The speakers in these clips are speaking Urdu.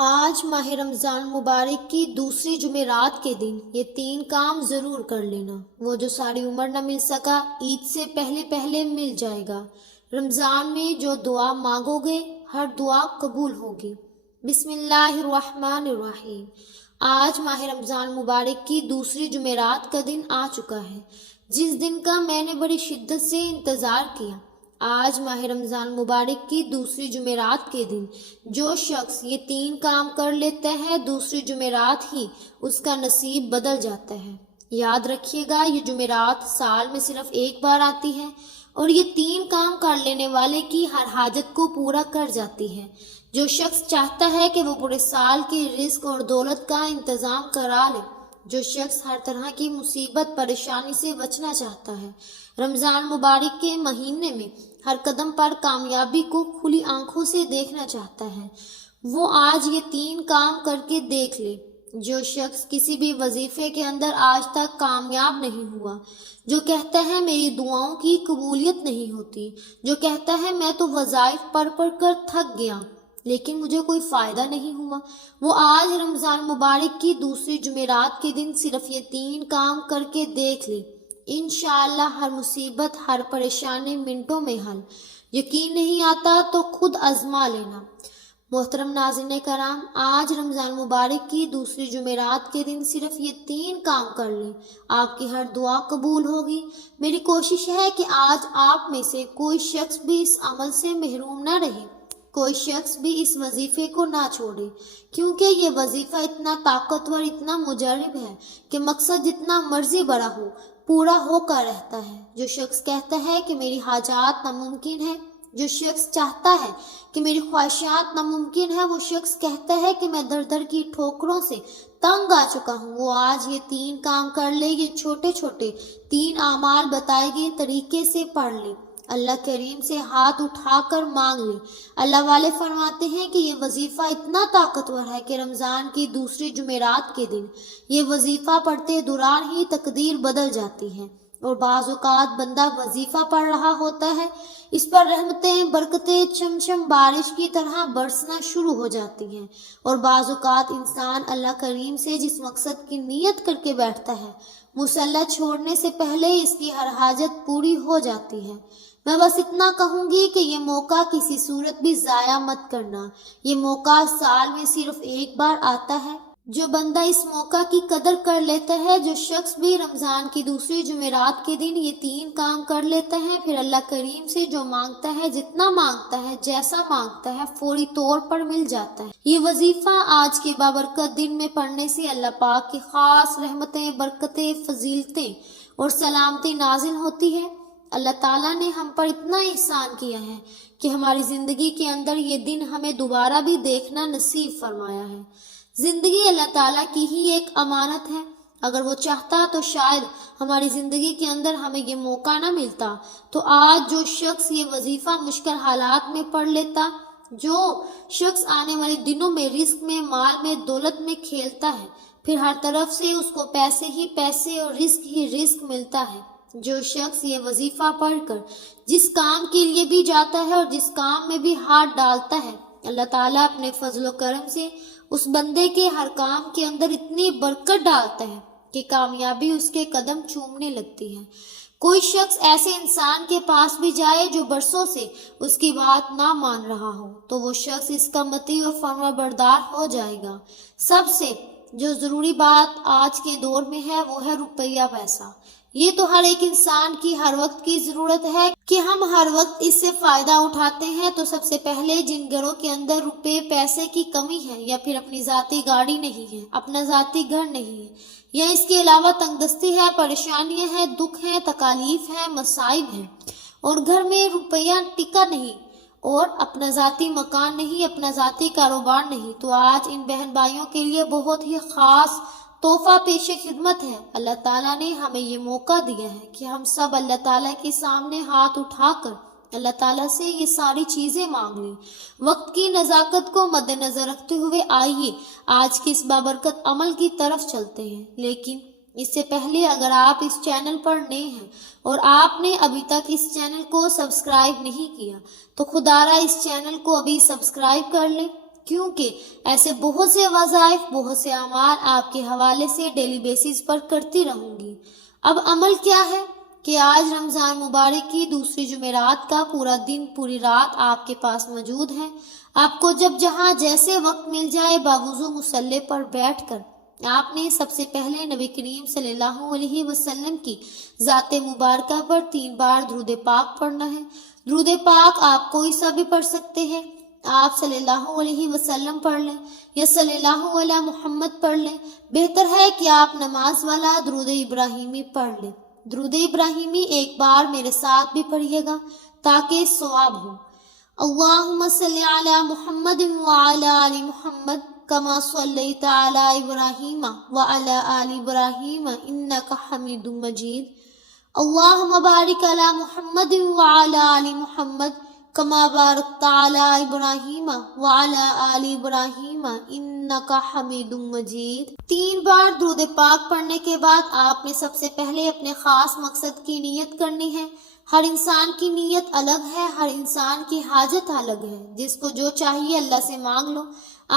آج ماہ رمضان مبارک کی دوسری جمعرات کے دن یہ 3 کام ضرور کر لینا۔ وہ جو ساری عمر نہ مل سکا عید سے پہلے پہلے مل جائے گا۔ رمضان میں جو دعا مانگو گے ہر دعا قبول ہوگی۔ بسم اللہ الرحمن الرحیم۔ آج ماہ رمضان مبارک کی دوسری جمعرات کا دن آ چکا ہے، جس دن کا میں نے بڑی شدت سے انتظار کیا۔ آج ماہ رمضان مبارک کی دوسری جمعرات کے دن جو شخص یہ 3 کام کر لیتا ہے دوسری جمعرات ہی اس کا نصیب بدل جاتا ہے۔ یاد رکھیے گا، یہ جمعرات سال میں صرف ایک بار آتی ہے اور یہ 3 کام کر لینے والے کی ہر حاجت کو پورا کر جاتی ہے۔ جو شخص چاہتا ہے کہ وہ پورے سال کے رزق اور دولت کا انتظام کرا لے، جو شخص ہر طرح کی مصیبت پریشانی سے بچنا چاہتا ہے، رمضان مبارک کے مہینے میں ہر قدم پر کامیابی کو کھلی آنکھوں سے دیکھنا چاہتا ہے، وہ آج یہ 3 کام کر کے دیکھ لے۔ جو شخص کسی بھی وظیفے کے اندر آج تک کامیاب نہیں ہوا، جو کہتا ہے میری دعاؤں کی قبولیت نہیں ہوتی، جو کہتا ہے میں تو وظائف پڑھ پڑھ کر تھک گیا لیکن مجھے کوئی فائدہ نہیں ہوا، وہ آج رمضان مبارک کی دوسری جمعرات کے دن صرف یہ 3 کام کر کے دیکھ لے۔ انشاءاللہ ہر مصیبت، ہر پریشانی منٹوں میں حل۔ یقین نہیں آتا تو خود آزما لینا۔ محترم ناظرین کرام، آج رمضان مبارک کی دوسری جمعرات کے دن صرف یہ 3 کام کر لیں، آپ کی ہر دعا قبول ہوگی۔ میری کوشش ہے کہ آج آپ میں سے کوئی شخص بھی اس عمل سے محروم نہ رہے، کوئی شخص بھی اس وظیفے کو نہ چھوڑے، کیونکہ یہ وظیفہ اتنا طاقتور، اتنا مجرب ہے کہ مقصد جتنا مرضی بڑا ہو پورا ہو کر رہتا ہے۔ جو شخص کہتا ہے کہ میری حاجات ناممکن ہے، جو شخص چاہتا ہے کہ میری خواہشات ناممکن ہے، وہ شخص کہتا ہے کہ میں در در کی ٹھوکروں سے تنگ آ چکا ہوں، وہ آج یہ 3 کام کر لے۔ یہ چھوٹے چھوٹے 3 اعمال بتائے گئے طریقے سے پڑھ لے، اللہ کریم سے ہاتھ اٹھا کر مانگ لے۔ اللہ والے فرماتے ہیں کہ یہ وظیفہ اتنا طاقتور ہے کہ رمضان کی دوسری جمعرات کے دن یہ وظیفہ پڑھتے دوران ہی تقدیر بدل جاتی ہے، اور بعض اوقات بندہ وظیفہ پڑھ رہا ہوتا ہے، اس پر رحمتیں، برکتیں چھم بارش کی طرح برسنا شروع ہو جاتی ہیں، اور بعض اوقات انسان اللہ کریم سے جس مقصد کی نیت کر کے بیٹھتا ہے، مصلی چھوڑنے سے پہلے اس کی ہر حاجت پوری ہو جاتی ہے۔ میں بس اتنا کہوں گی کہ یہ موقع کسی صورت بھی ضائع مت کرنا۔ یہ موقع سال میں صرف ایک بار آتا ہے۔ جو بندہ اس موقع کی قدر کر لیتا ہے، جو شخص بھی رمضان کی دوسری جمعرات کے دن یہ 3 کام کر لیتا ہے، پھر اللہ کریم سے جو مانگتا ہے، جتنا مانگتا ہے، جیسا مانگتا ہے، فوری طور پر مل جاتا ہے۔ یہ وظیفہ آج کے بابرکت دن میں پڑھنے سے اللہ پاک کی خاص رحمتیں، برکتیں، فضیلتیں اور سلامتی نازل ہوتی ہے۔ اللہ تعالیٰ نے ہم پر اتنا احسان کیا ہے کہ ہماری زندگی کے اندر یہ دن ہمیں دوبارہ بھی دیکھنا نصیب فرمایا ہے۔ زندگی اللہ تعالیٰ کی ہی ایک امانت ہے، اگر وہ چاہتا تو شاید ہماری زندگی کے اندر ہمیں یہ موقع نہ ملتا۔ تو آج جو شخص یہ وظیفہ مشکل حالات میں پڑھ لیتا، جو شخص آنے والے دنوں میں رزق میں، مال میں، دولت میں کھیلتا ہے، پھر ہر طرف سے اس کو پیسے ہی پیسے اور رزق ہی رزق ملتا ہے۔ جو شخص یہ وظیفہ پڑھ کر جس کام کے لیے بھی جاتا ہے اور جس کام میں بھی ہاتھ ڈالتا ہے، اللہ تعالیٰ اپنے فضل و کرم سے اس بندے کے ہر کام کے اندر اتنی برکت ڈالتا ہے کہ کامیابی اس کے قدم چومنے لگتی ہے۔ کوئی شخص ایسے انسان کے پاس بھی جائے جو برسوں سے اس کی بات نہ مان رہا ہو، تو وہ شخص اس کا مطیع و فرما بردار ہو جائے گا۔ سب سے جو ضروری بات آج کے دور میں ہے وہ ہے روپیہ پیسہ۔ یہ تو ہر ایک انسان کی ہر وقت کی ضرورت ہے کہ ہم ہر وقت اس سے فائدہ اٹھاتے ہیں۔ تو سب سے پہلے جن گھروں کے اندر روپے پیسے کی کمی ہے، یا پھر اپنی ذاتی گاڑی نہیں ہے، اپنا ذاتی گھر نہیں ہے، یا اس کے علاوہ تنگ دستی ہے، پریشانیاں ہیں، دکھ ہیں، تکالیف ہیں، مصائب ہیں، اور گھر میں روپیہ ٹکا نہیں، اور اپنا ذاتی مکان نہیں، اپنا ذاتی کاروبار نہیں، تو آج ان بہن بھائیوں کے لیے بہت ہی خاص تحفہ پیش خدمت ہے۔ اللہ تعالیٰ نے ہمیں یہ موقع دیا ہے کہ ہم سب اللہ تعالیٰ کے سامنے ہاتھ اٹھا کر اللہ تعالیٰ سے یہ ساری چیزیں مانگ لیں۔ وقت کی نزاکت کو مد نظر رکھتے ہوئے آئیے آج کے اس بابرکت عمل کی طرف چلتے ہیں، لیکن اس سے پہلے اگر آپ اس چینل پر نئے ہیں اور آپ نے ابھی تک اس چینل کو سبسکرائب نہیں کیا تو خدا را اس چینل کو ابھی سبسکرائب کر لیں، کیونکہ ایسے بہت سے وظائف، بہت سے اعمال آپ کے حوالے سے ڈیلی بیسس پر کرتی رہوں گی۔ اب عمل کیا ہے کہ آج رمضان مبارک کی دوسری جمعرات کا پورا دن، پوری رات آپ کے پاس موجود ہے۔ آپ کو جب جہاں جیسے وقت مل جائے باوضو مصلی پر بیٹھ کر آپ نے سب سے پہلے نبی کریم صلی اللہ علیہ وسلم کی ذات مبارکہ پر 3 بار درود پاک پڑھنا ہے۔ درود پاک آپ کوئی سا بھی پڑھ سکتے ہیں، آپ صلی اللہ علیہ وسلم پڑھ لیں یا صلی اللہ علیہ محمد پڑھ لیں۔ بہتر ہے کہ آپ نماز والا درود ابراہیمی پڑھ لیں۔ درود ابراہیمی ایک بار میرے ساتھ بھی پڑھیے گا تاکہ ثواب ہو۔ اللہم صلی علی محمد وعلی آل محمد کما صلیت علی ابراہیم وعلی آل ابراہیم انک حمید مجید۔ اللہم بارک علی محمد وعلی آل محمد کما بارکت علی ابراہیم وعلی آل ابراہیم انک حمید مجید۔ 3 بار درود پاک پڑھنے کے بعد آپ نے سب سے پہلے اپنے خاص مقصد کی نیت کرنی ہے۔ ہر انسان کی نیت الگ ہے، ہر انسان کی حاجت الگ ہے، جس کو جو چاہیے اللہ سے مانگ لو۔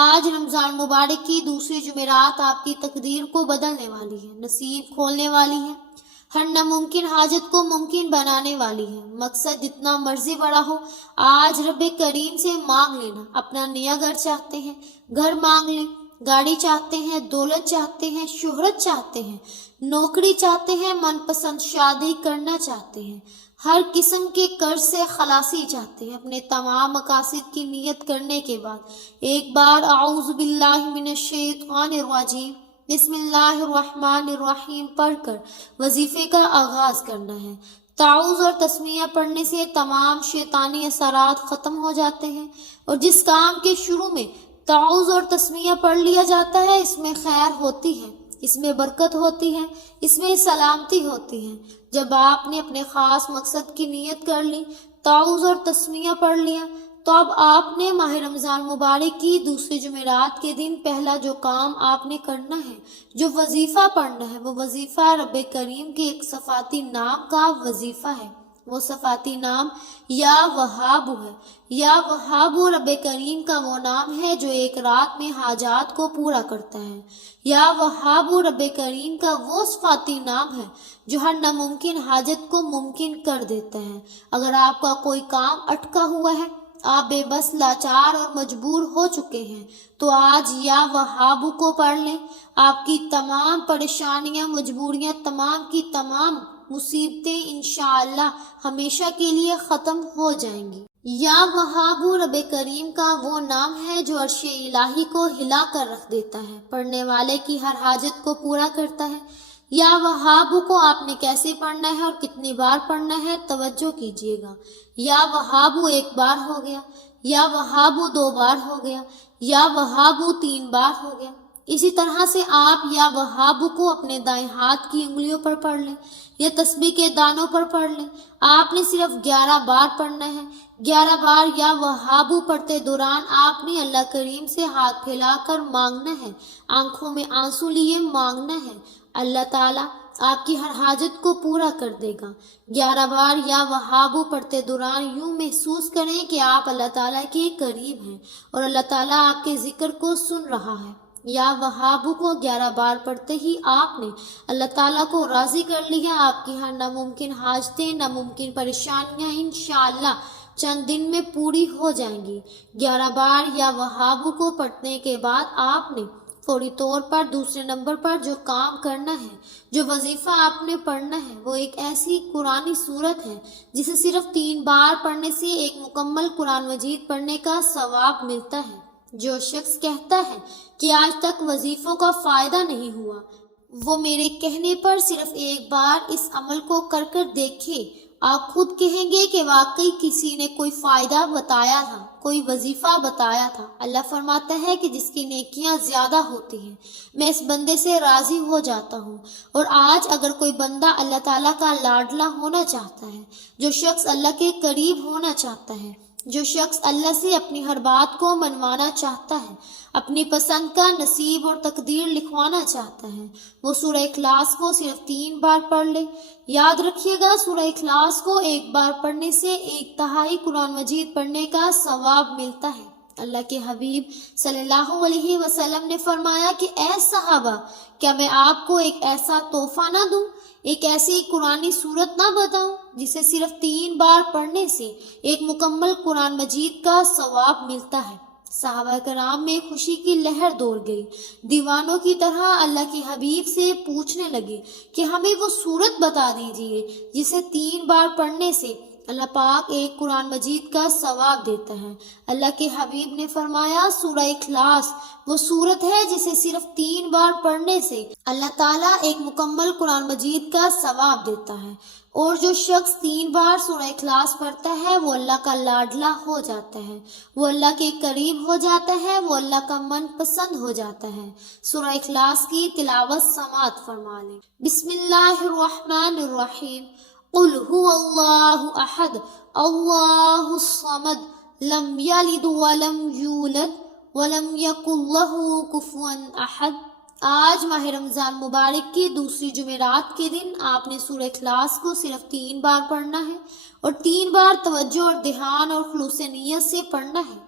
آج رمضان مبارک کی دوسری جمعرات آپ کی تقدیر کو بدلنے والی ہے، نصیب کھولنے والی ہے، ہر ناممکن حاجت کو ممکن بنانے والی ہے۔ مقصد جتنا مرضی بڑا ہو، آج رب کریم سے مانگ لینا۔ اپنا نیا گھر چاہتے ہیں، گھر مانگ لیں۔ گاڑی چاہتے ہیں، دولت چاہتے ہیں، شہرت چاہتے ہیں، نوکری چاہتے ہیں، من پسند شادی کرنا چاہتے ہیں، ہر قسم کے قرض سے خلاصی چاہتے ہیں۔ اپنے تمام مقاصد کی نیت کرنے کے بعد ایک بار اعوذ باللہ من الشیطان الرجیم بسم اللہ الرحمن الرحیم پڑھ کر وظیفے کا آغاز کرنا ہے۔ تعوذ اور تسمیہ پڑھنے سے تمام شیطانی اثرات ختم ہو جاتے ہیں، اور جس کام کے شروع میں تعوذ اور تسمیہ پڑھ لیا جاتا ہے اس میں خیر ہوتی ہے، اس میں برکت ہوتی ہے، اس میں سلامتی ہوتی ہے۔ جب آپ نے اپنے خاص مقصد کی نیت کر لی، تعوذ اور تسمیہ پڑھ لیا، تو اب آپ نے ماہ رمضان مبارک کی دوسری جمعرات کے دن پہلا جو کام آپ نے کرنا ہے، جو وظیفہ پڑھنا ہے، وہ وظیفہ رب کریم کے ایک صفاتی نام کا وظیفہ ہے۔ وہ صفاتی نام یا وہاب ہے۔ یا وہاب رب کریم کا وہ نام ہے جو ایک رات میں حاجات کو پورا کرتا ہے۔ یا وہاب رب کریم کا وہ صفاتی نام ہے جو ہر ناممکن حاجت کو ممکن کر دیتا ہے۔ اگر آپ کا کوئی کام اٹکا ہوا ہے، آپ بے بس، لاچار اور مجبور ہو چکے ہیں، تو آج یا وہاب کو پڑھ لیں۔ آپ کی تمام پریشانیاں، مجبوریاں، تمام کی تمام مصیبتیں انشاءاللہ ہمیشہ کے لیے ختم ہو جائیں گی۔ یا وہاب رب کریم کا وہ نام ہے جو عرش الہی کو ہلا کر رکھ دیتا ہے، پڑھنے والے کی ہر حاجت کو پورا کرتا ہے۔ یا وہاب کو آپ نے کیسے پڑھنا ہے اور کتنی بار پڑھنا ہے، توجہ کیجیے گا۔ یا وہاب 1 بار ہو گیا، یا وہاب 2 بار ہو گیا، یا وہاب 3 بار ہو گیا۔ اسی طرح سے آپ یا وہاب کو اپنے دائیں ہاتھ کی انگلیوں پر پڑھ لیں یا تسبیح کے دانوں پر پڑھ لیں۔ آپ نے صرف 11 بار پڑھنا ہے۔ 11 بار یا وہاب پڑھتے دوران آپ نے اللہ کریم سے ہاتھ پھیلا کر مانگنا ہے، آنکھوں میں آنسو لیے مانگنا ہے۔ اللہ تعالیٰ آپ کی ہر حاجت کو پورا کر دے گا۔ 11 بار یا وہاب پڑھتے دوران یوں محسوس کریں کہ آپ اللہ تعالیٰ کے قریب ہیں اور اللہ تعالیٰ آپ کے ذکر کو سن رہا ہے۔ یا وہاب کو 11 بار پڑھتے ہی آپ نے اللہ تعالیٰ کو راضی کر لیا۔ آپ کی ہر ناممکن حاجتیں، ناممکن پریشانیاں انشاءاللہ چند دن میں پوری ہو جائیں گی۔ 11 بار یا وہاب کو پڑھنے کے بعد آپ نے فوری طور پر دوسرے نمبر پر جو کام کرنا ہے، جو وظیفہ آپ نے پڑھنا ہے، وہ ایک ایسی قرآنی صورت ہے جسے صرف 3 بار پڑھنے سے ایک مکمل قرآن مجید پڑھنے کا ثواب ملتا ہے۔ جو شخص کہتا ہے کہ آج تک وظیفوں کا فائدہ نہیں ہوا، وہ میرے کہنے پر صرف 1 بار اس عمل کو کر دیکھے۔ آپ خود کہیں گے کہ واقعی کسی نے کوئی فائدہ بتایا تھا، کوئی وظیفہ بتایا تھا۔ اللہ فرماتا ہے کہ جس کی نیکیاں زیادہ ہوتی ہیں میں اس بندے سے راضی ہو جاتا ہوں۔ اور آج اگر کوئی بندہ اللہ تعالیٰ کا لاڈلا ہونا چاہتا ہے، جو شخص اللہ کے قریب ہونا چاہتا ہے، جو شخص اللہ سے اپنی ہر بات کو منوانا چاہتا ہے، اپنی پسند کا نصیب اور تقدیر لکھوانا چاہتا ہے، وہ سورہ اخلاص کو صرف 3 بار پڑھ لے۔ یاد رکھیے گا، سورہ اخلاص کو 1 بار پڑھنے سے 1/3 قرآن مجید پڑھنے کا ثواب ملتا ہے۔ اللہ کے حبیب صلی اللہ علیہ وسلم نے فرمایا کہ اے صحابہ، کیا میں آپ کو ایک ایسا تحفہ نہ دوں، ایک ایسی قرآنی صورت نہ بتاؤں جسے صرف 3 بار پڑھنے سے ایک مکمل قرآن مجید کا ثواب ملتا ہے۔ صحابہ کرام میں خوشی کی لہر دوڑ گئی، دیوانوں کی طرح اللہ کے حبیب سے پوچھنے لگے کہ ہمیں وہ صورت بتا دیجئے جسے 3 بار پڑھنے سے اللہ پاک ایک قرآن مجید کا ثواب دیتا ہے۔ اللہ کے حبیب نے فرمایا سورہ اخلاص وہ صورت ہے جسے صرف 3 بار پڑھنے سے اللہ تعالیٰ ایک مکمل قرآن مجید کا ثواب دیتا ہے، اور جو شخص 3 بار سورہ اخلاص پڑھتا ہے وہ اللہ کا لاڈلا ہو جاتا ہے، وہ اللہ کے قریب ہو جاتا ہے، وہ اللہ کا من پسند ہو جاتا ہے۔ سورہ اخلاص کی تلاوت سماعت فرما لیں۔ بسم اللہ الرحمن الرحیم۔ قل هو اللہ احد اللہ الصمد لم یلد ولم یولد ولم یکن لہ کفوا احد۔ آج ماہ رمضان مبارک کی دوسری جمعرات کے دن آپ نے سورہ اخلاص کو صرف 3 بار پڑھنا ہے، اور 3 بار توجہ اور دھیان اور خلوص نیت سے پڑھنا ہے۔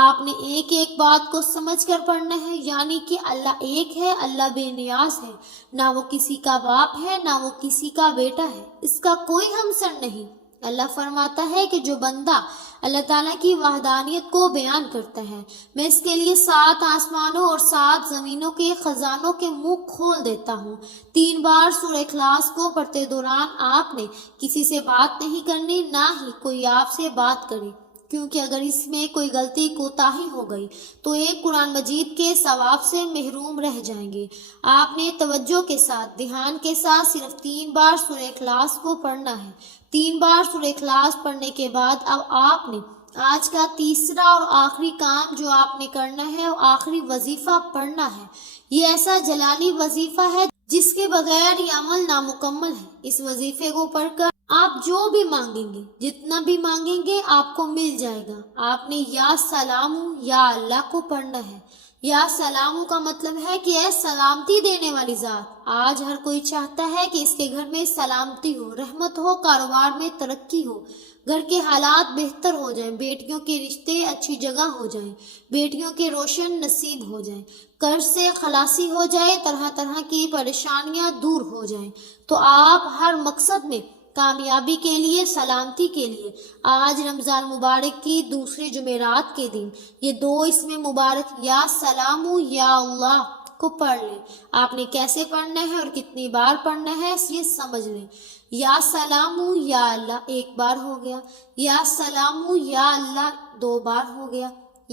آپ نے ایک ایک بات کو سمجھ کر پڑھنا ہے، یعنی کہ اللہ ایک ہے، اللہ بے نیاز ہے، نہ وہ کسی کا باپ ہے نہ وہ کسی کا بیٹا ہے، اس کا کوئی ہمسر نہیں۔ اللہ فرماتا ہے کہ جو بندہ اللہ تعالیٰ کی وحدانیت کو بیان کرتا ہے، میں اس کے لیے 7 آسمانوں اور 7 زمینوں کے خزانوں کے منہ کھول دیتا ہوں۔ 3 بار سورہ اخلاص کو پڑھتے دوران آپ نے کسی سے بات نہیں کرنی، نہ ہی کوئی آپ سے بات کرے، کیونکہ اگر اس میں کوئی غلطی کوتاہی ہو گئی تو ایک قرآن مجید کے ثواب سے محروم رہ جائیں گے۔ آپ نے توجہ کے ساتھ، دھیان کے ساتھ صرف 3 بار سورہ اخلاص کو پڑھنا ہے۔ 3 بار سورہ اخلاص پڑھنے کے بعد اب آپ نے آج کا تیسرا اور آخری کام جو آپ نے کرنا ہے وہ آخری وظیفہ پڑھنا ہے۔ یہ ایسا جلالی وظیفہ ہے جس کے بغیر یہ عمل نامکمل ہے۔ اس وظیفے کو پڑھ کر آپ جو بھی مانگیں گے، جتنا بھی مانگیں گے آپ کو مل جائے گا۔ آپ نے یا سلام یا اللہ کو پڑھنا ہے۔ یا سلام کا مطلب ہے کہ اے سلامتی دینے والی ذات۔ آج ہر کوئی چاہتا ہے کہ اس کے گھر میں سلامتی ہو، رحمت ہو، کاروبار میں ترقی ہو، گھر کے حالات بہتر ہو جائیں، بیٹیوں کے رشتے اچھی جگہ ہو جائیں، بیٹیوں کے روشن نصیب ہو جائیں، قرض سے خلاصی ہو جائے، طرح طرح کی پریشانیاں دور ہو جائیں۔ تو آپ ہر مقصد میں کامیابی کے لیے، سلامتی کے لیے آج رمضان مبارک کی دوسری جمعرات کے دن یہ 2 اسم مبارک یا سلام یا اللہ کو پڑھ لیں۔ آپ نے کیسے پڑھنا ہے اور کتنی بار پڑھنا ہے یہ سمجھ لیں۔ یا سلام یا اللہ 1 بار ہو گیا، یا سلام یا اللہ 2 بار ہو گیا،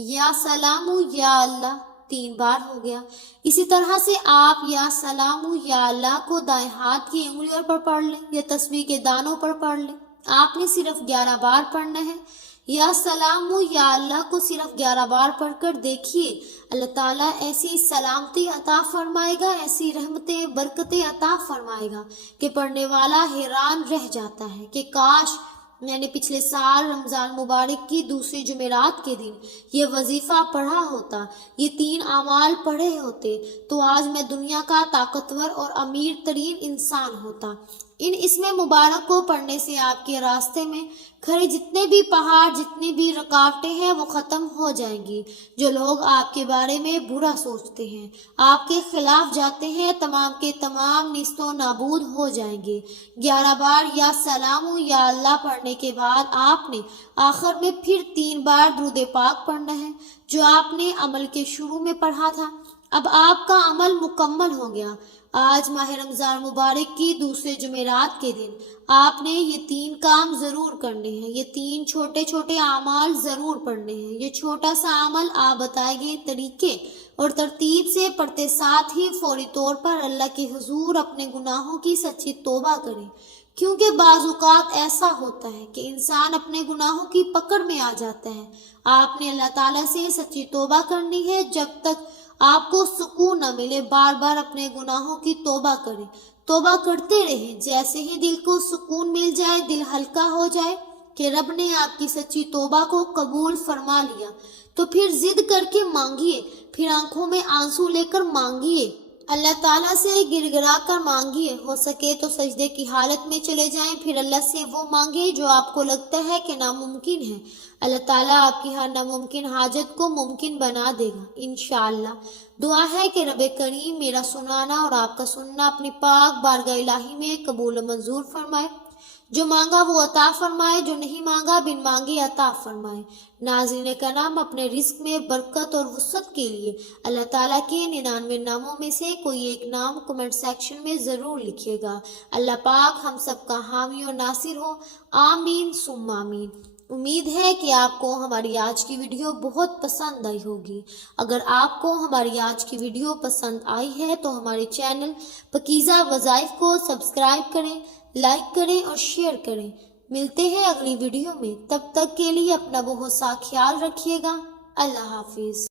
یا سلام یا اللہ 3 بار ہو گیا۔ اسی طرح سے آپ یا سلام یا اللہ کو دائیں ہاتھ کی انگلیوں پر پڑھ لیں یا تسبیح کے دانوں پر پڑھ لیں۔ آپ نے صرف 11 بار پڑھنا ہے۔ یا سلام یا اللہ کو صرف 11 بار پڑھ کر دیکھیے، اللہ تعالیٰ ایسی سلامتی عطا فرمائے گا، ایسی رحمتیں برکتیں عطا فرمائے گا کہ پڑھنے والا حیران رہ جاتا ہے کہ کاش میں نے پچھلے سال رمضان مبارک کی دوسری جمعرات کے دن یہ وظیفہ پڑھا ہوتا، یہ 3 اعمال پڑھے ہوتے، تو آج میں دنیا کا طاقتور اور امیر ترین انسان ہوتا۔ ان اسم مبارک کو پڑھنے سے آپ کے راستے میں کھڑے جتنے بھی پہاڑ، جتنی بھی رکاوٹیں ہیں وہ ختم ہو جائیں گی۔ جو لوگ آپ کے بارے میں برا سوچتے ہیں، آپ کے خلاف جاتے ہیں، تمام کے تمام نیست و نابود ہو جائیں گے۔ 11 بار یا سلام یا اللہ پڑھنے کے بعد آپ نے آخر میں پھر 3 بار درود پاک پڑھنا ہے، جو آپ نے عمل کے شروع میں پڑھا تھا۔ اب آپ کا عمل مکمل ہو گیا۔ آج ماہ رمضان مبارک کی دوسرے جمعرات کے دن آپ نے یہ 3 کام ضرور کرنے ہیں، یہ 3 چھوٹے چھوٹے اعمال ضرور پڑھنے ہیں۔ یہ چھوٹا سا عمل آپ بتائے گئے طریقے اور ترتیب سے پڑھتے ساتھ ہی فوری طور پر اللہ کے حضور اپنے گناہوں کی سچی توبہ کریں، کیونکہ بعض اوقات ایسا ہوتا ہے کہ انسان اپنے گناہوں کی پکڑ میں آ جاتا ہے۔ آپ نے اللہ تعالیٰ سے سچی توبہ کرنی ہے، جب تک آپ کو سکون نہ ملے بار بار اپنے گناہوں کی توبہ کریں، توبہ کرتے رہیں۔ جیسے ہی دل کو سکون مل جائے، دل ہلکا ہو جائے کہ رب نے آپ کی سچی توبہ کو قبول فرما لیا، تو پھر ضد کر کے مانگیے، پھر آنکھوں میں آنسو لے کر مانگیے، اللہ تعالیٰ سے گر گرا کر مانگیے، ہو سکے تو سجدے کی حالت میں چلے جائیں، پھر اللہ سے وہ مانگے جو آپ کو لگتا ہے کہ ناممکن ہے۔ اللہ تعالیٰ آپ کی ہر ناممکن حاجت کو ممکن بنا دے گا انشاءاللہ۔ دعا ہے کہ رب کریم میرا سنانا اور آپ کا سننا اپنی پاک بارگاہ الہی میں قبول و منظور فرمائے۔ جو مانگا وہ عطا فرمائے، جو نہیں مانگا بن مانگے عطا فرمائے۔ ناظرین کرام، اپنے رزق میں برکت اور وسعت کے لیے اللہ تعالیٰ کے 99 ناموں میں سے کوئی ایک نام کمنٹ سیکشن میں ضرور لکھیے گا۔ اللہ پاک ہم سب کا حامی و ناصر ہو، آمین ثم آمین۔ امید ہے کہ آپ کو ہماری آج کی ویڈیو بہت پسند آئی ہوگی۔ اگر آپ کو ہماری آج کی ویڈیو پسند آئی ہے تو ہمارے چینل پاکیزہ وظائف کو سبسکرائب کریں، لائک کریں اور شیئر کریں۔ ملتے ہیں اگلی ویڈیو میں، تب تک کے لیے اپنا بہت سا خیال رکھیے گا۔ اللہ حافظ۔